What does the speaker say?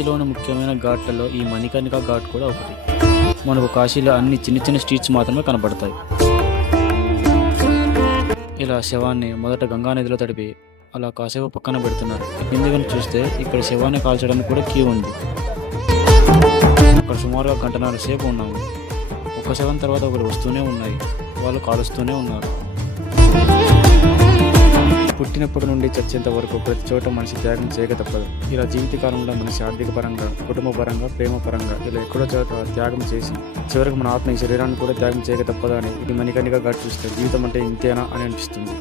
కాశీలోని ముఖ్యమైన ఘాట్లలో ఈ మణికర్ణిక ఘాట్ కూడా ఒకటి. మనకు కాశీలో అన్ని చిన్న చిన్న స్ట్రీట్స్ మాత్రమే కనబడతాయి. ఇలా శవాన్ని మొదట గంగానదిలో తడిపి అలా కాసేపు పక్కన పెడుతున్నారు. ఎందుకని చూస్తే ఇక్కడ శవాన్ని కాల్చడానికి కూడా క్యూ ఉంది. అక్కడ సుమారుగా గంటన్నర సేపు ఉన్నాము. ఒక శవం తర్వాత ఒకరు వస్తూనే ఉన్నాయి. వాళ్ళు కాలుస్తూనే ఉన్నారు. పుట్టినప్పటి నుండి చచ్చేంత వరకు ప్రతి చోట మనిషి త్యాగం చేయక తప్పదు. ఇలా జీవితకాలంలో మనిషి ఆర్థిక పరంగా, కుటుంబ పరంగా, ప్రేమ పరంగా ఇలా ఎక్కడో చోట త్యాగం చేసి చివరికి మన ఆత్మ ఈ శరీరాన్ని కూడా త్యాగం చేయక తప్పదు అని ఇది మణికర్ణిక ఘాట్ చూస్తే జీవితం అంటే ఇంతేనా అని అనిపిస్తుంది.